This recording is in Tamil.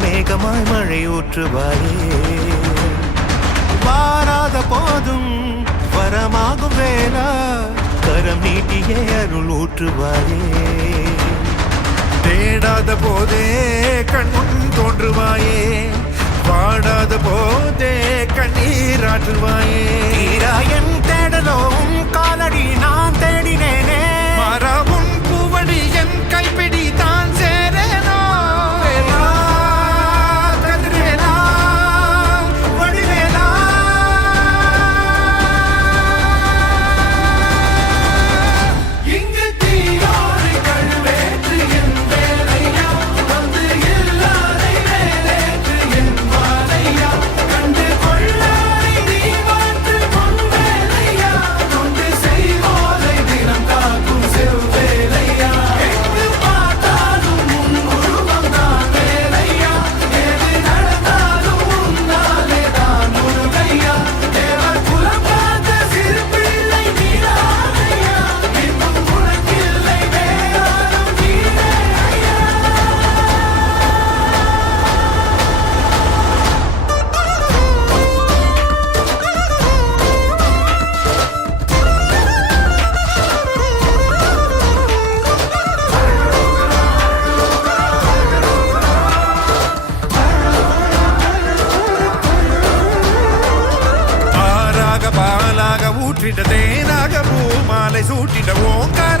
மேகமாய் மழை ஊற்றுவாயே வாராத போதும் வரமாகும் வேளா கரம் நீட்டியே அருள் ஊற்றுவாயே தேடாத போதே கண்முன் தோன்றுவாயே பாடாத போதே கண்ணீராற்றுவாயே என் தேடலும் காலடி நான் தேடினேனே மாறாவும் பூவடி என் கைப்பிடி தான் சேரேனோ கதிரேலா வடிவேலா இங்கு தீயோரை கழுவேற்று என் வேலையா வந்து இல்லாதை வேலேற்று என் வாழையா கண்டு கொள்ளாரை நீ மாற்று பொன் வேலையா கொண்டு செய்வோரை தினம் காக்கும் செவ்வேலையா எங்கு பார்த்தாலும் உன் உருவம் தான் வேலையா எது நடந்தாலும் உன்னாலே தான் முருகையா தேவர் குலம் பார்த்த சிறு பிள்ளை நீரானையா இன்னும் உனக்கில்லை வேறாரும் நீரே ஐயா ஆறாக பாலாக ஊற்றிட்ட தேனாக பூ மாலை சூட்டிட்ட ஓங்கார